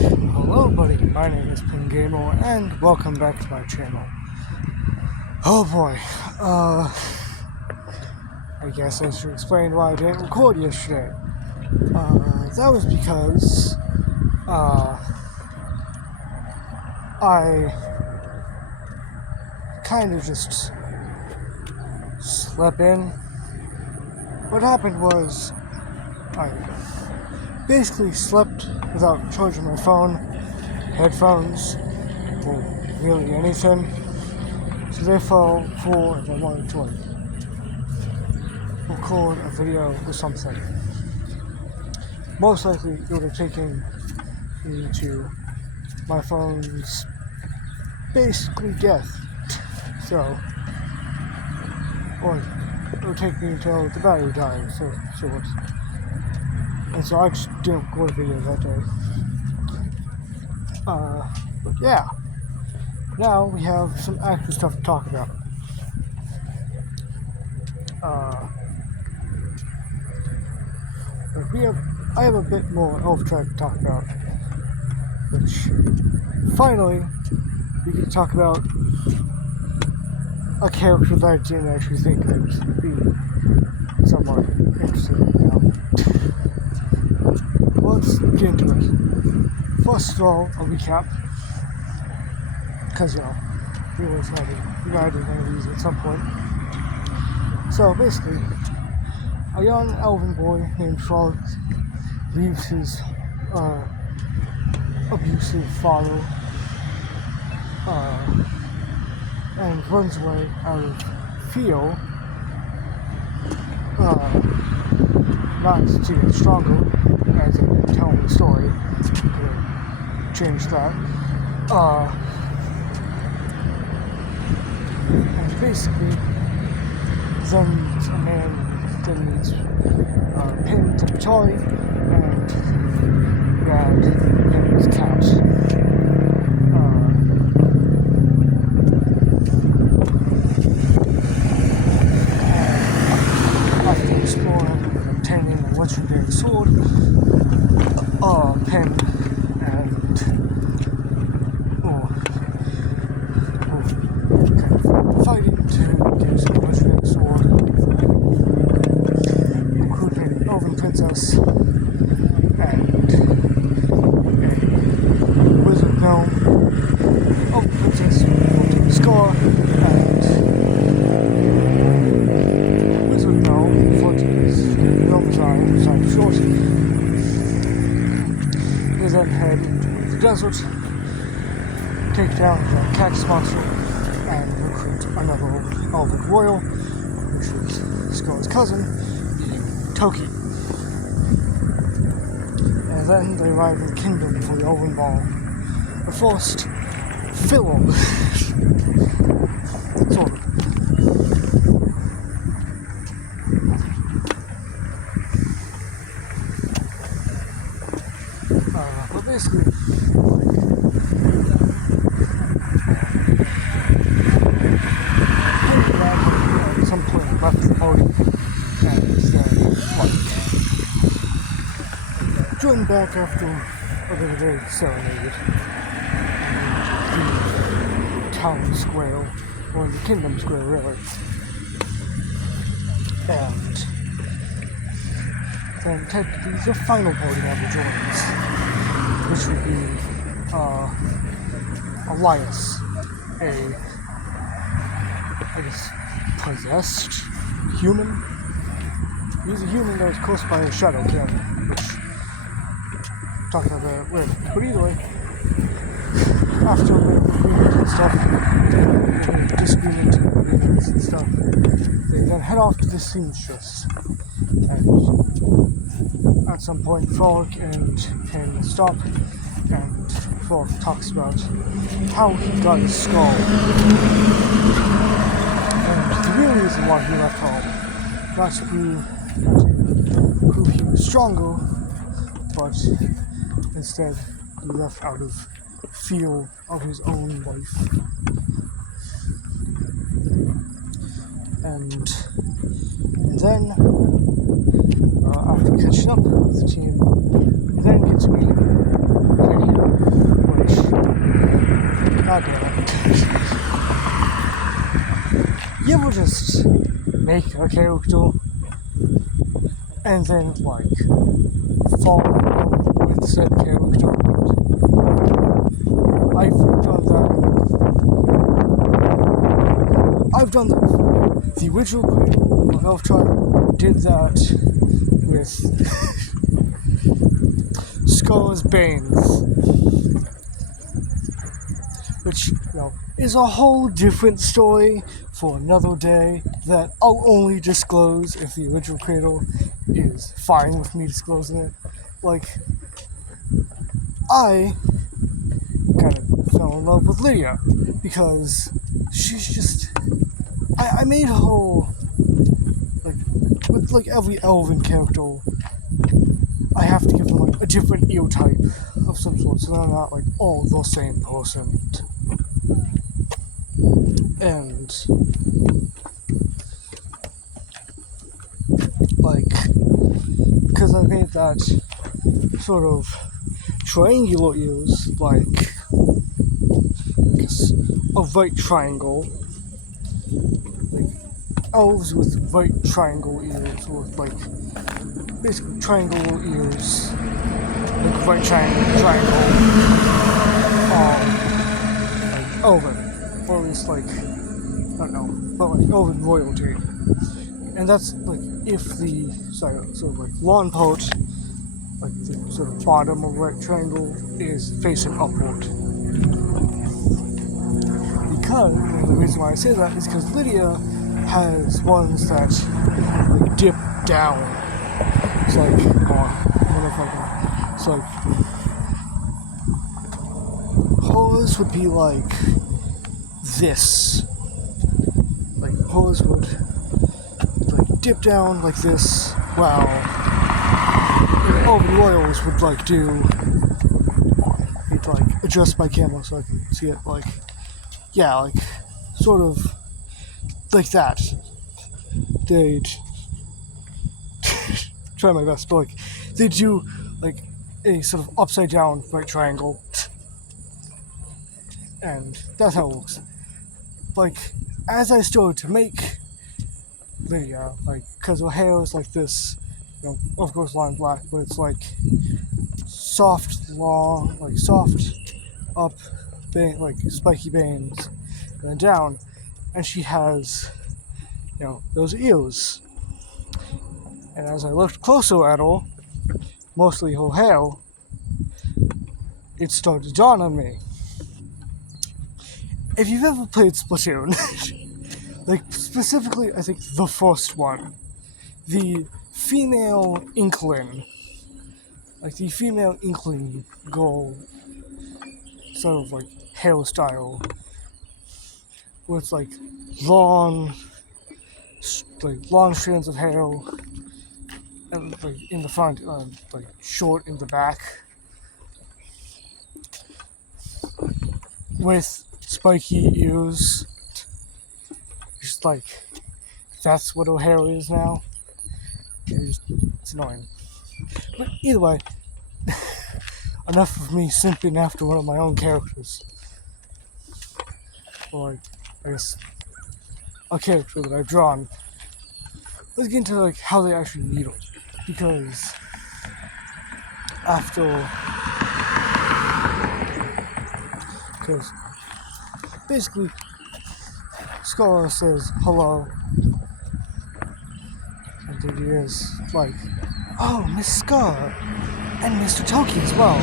Hello buddy, my name is Pingamo and welcome back to my channel. Oh boy, I guess I should explain why I didn't record yesterday. That was because, I kind of just slept in. What happened was, I basically slept without charging my phone, headphones, or really anything. So therefore, if I wanted to record a video or something, most likely it would have taken me to my phone's basically death. So, or it would take me until the battery died, so sorts. And so I just didn't record a video that day. But yeah, now we have some actual stuff to talk about. I have a bit more Elftrek to talk about, which finally we can talk about a character that I didn't actually think would be somewhat interesting. Let's get into it. First of all, a recap, because we always gotta do one of these at some point. So basically, a young elven boy named Frog leaves his abusive father and runs away out of fear, not to get stronger, as I tell the story, to change that. And basically, then a man meets Pin Temptori and Brad and his cat. After exploring and obtaining a legendary sword, Pin and fighting to get a legendary sword, recruiting an elven princess and a wizard gnome, elven princess with Scar, and wizard gnome for his gnome design short. They then head into the desert, take down the cactus monster, and recruit another elven royal, which is Scar's cousin, Toki. And then they arrive in the kingdom for the Elven Ball. But first, film. Sort of. But basically, at some point left the party and joined back after a bit of a serenade the town square, or the kingdom square really. And then technically the final party ever joins, which would be Elias, I guess, possessed human. He's a human that was cursed by a shadow king, which talking about that later. But either way, after agreement and stuff, disagreement agreements and stuff, they then head off to the seamstress. And at some point, Frog and Pin stop, and Frog talks about how he got his skull. And the real reason why he left home, not to prove he was stronger, but instead he left out of fear of his own life. And then, after catching up with the team, we then get to meet Penny she'll just make a character and then like fall in love with said character. I've done that. The original Cradle of Elftribe did that with Scar's Banes, which, is a whole different story for another day that I'll only disclose if the original Cradle is fine with me disclosing it. Like, I kind of fell in love with Lydia because she's just... I made her, like, with like every elven character, I have to give them like a different ear type of some sort, so they're not like all the same person. And like, because I made that sort of triangular ears, like a right triangle, like elves with right triangle ears, or like basically triangle ears, like right triangle, like elven, or at least like, I don't know, but like elven royalty. And that's like if the sort of like lawn part, like the sort of bottom of right triangle is facing upward. Because, and the reason why I say that is because Lydia has ones that like dip down. It's like, I wonder if I can, it's like, hers would be like this. Like, hers would like dip down like this, while Elven Royals would like do, I'd like adjust my camera so I can see it, like, yeah, like, sort of like that. They'd try my best, but like, they do like a sort of upside down right triangle, and that's how it looks. Like, as I started to make Lydia, like, because her hair is like this, of course line black, but it's like soft, long, like soft up, like spiky bangs, and then down, and she has, those ears. And as I looked closer at her, mostly her hair, it started to dawn on me. If you've ever played Splatoon, like specifically, I think the first one, the female Inkling, like the female Inkling girl, sort of like hairstyle, with like long strands of hair, and like in the front, like short in the back, with spiky ears. Just like, that's what her hair is now. It's annoying. But either way, enough of me simping after one of my own characters. Or, I guess, a character that I've drawn. Let's get into like how they actually need it. Because basically Scar says hello, and there he is, like, oh, Miss Scar, and Mr. Toki as well.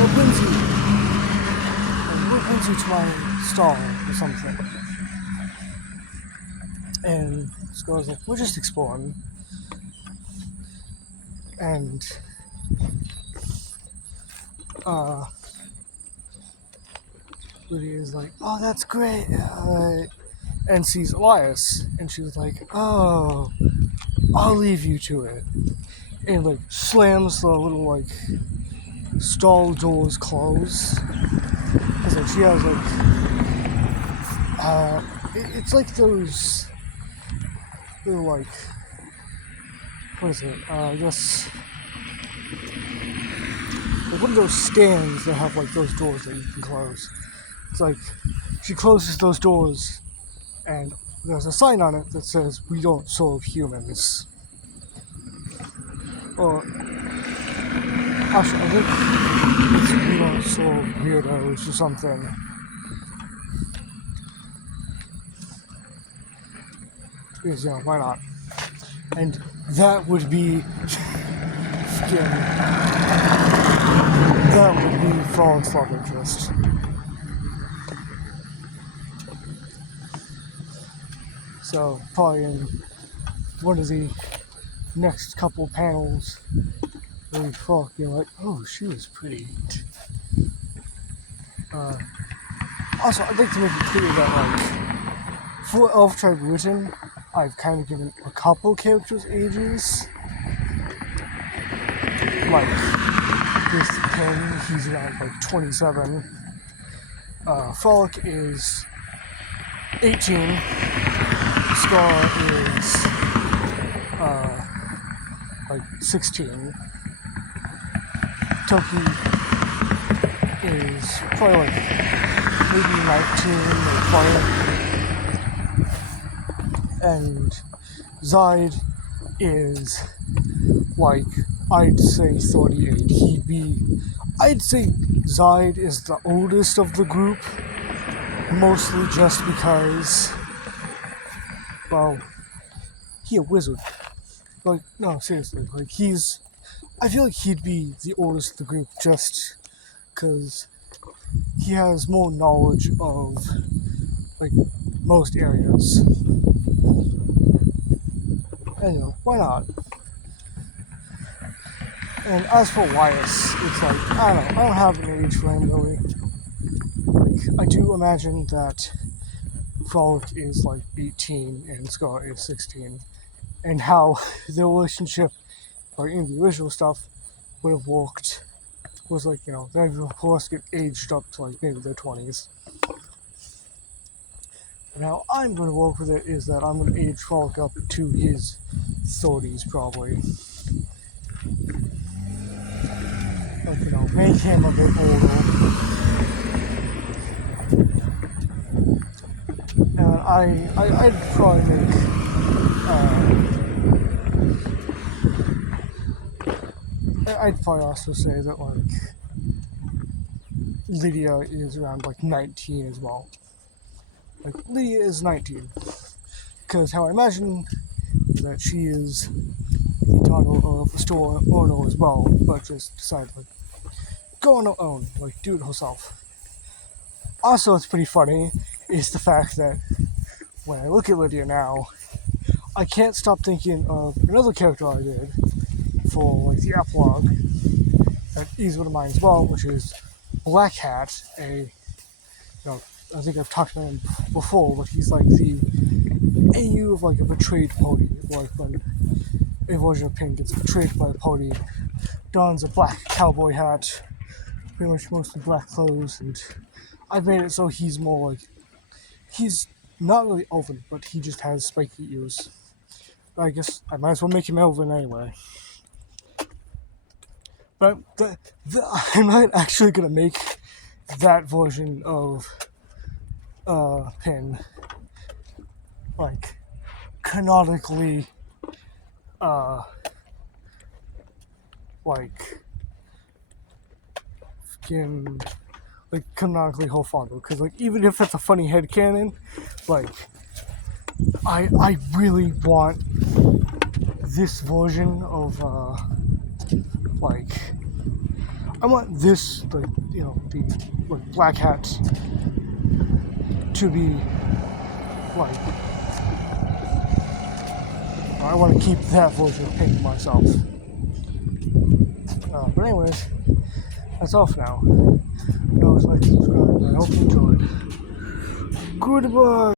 What brings you to my stall or something? And Scar's like, we're just exploring. And Lydia's like, oh, that's great, and sees Elias, and she's like, oh, I'll leave you to it, and like slams the little like stall doors close, because like she has like it's like those little like, what is it, I guess like one of those stands that have like those doors that you can close. It's like she closes those doors, and there's a sign on it that says we don't serve humans. Or actually, I think it's we don't serve weirdos or something. Because, why not? And that would be that would be Frog's love interest. So probably in one of the next couple panels, where Frog be like, "Oh, she was pretty." Also, I'd like to make it clear that for Elf Tribe Written, I've kind of given a couple characters ages. Like with Pen, he's around 27. Frolic is 18. Scar is 16. Toki is probably maybe 19 or 20. And Zide is I'd say 38. I'd say Zide is the oldest of the group, mostly just because, well, he a wizard. No, seriously, I feel like he'd be the oldest of the group just because he has more knowledge of, most areas. Anyway, why not? And as for Wyas, it's I don't have an age for him really. I do imagine that Frolic is 18 and Scar is 16. And how their relationship, in the original stuff, would have worked was they of course get aged up to maybe their 20s. And how I'm going to work with it is that I'm going to age Frolic up to his 30s probably. Make him a bit older. And I'd probably make I'd probably also say that Lydia is around 19 as well. Lydia is 19. Because how I imagine that she is the daughter of a store owner as well, but just decided go on her own, do it herself. Also, it's pretty funny is the fact that when I look at Lydia now, I can't stop thinking of another character I did for the epilogue that is one of mine as well, which is Black Hat. I think I've talked about him before, but he's the AU of a betrayed pony. When a version of Pin gets betrayed by a pony, dons a black cowboy hat, pretty much mostly black clothes, and I've made it so he's more he's not really elven, but he just has spiky ears. I guess I might as well make him elven anyway. But I'm not actually gonna make that version of Pin canonically canonically her father, because even if that's a funny headcanon, I really want this version of I want this the Black Hat to be I want to keep that version of Pink myself. But anyways, that's all for now. I hope you enjoyed. Goodbye.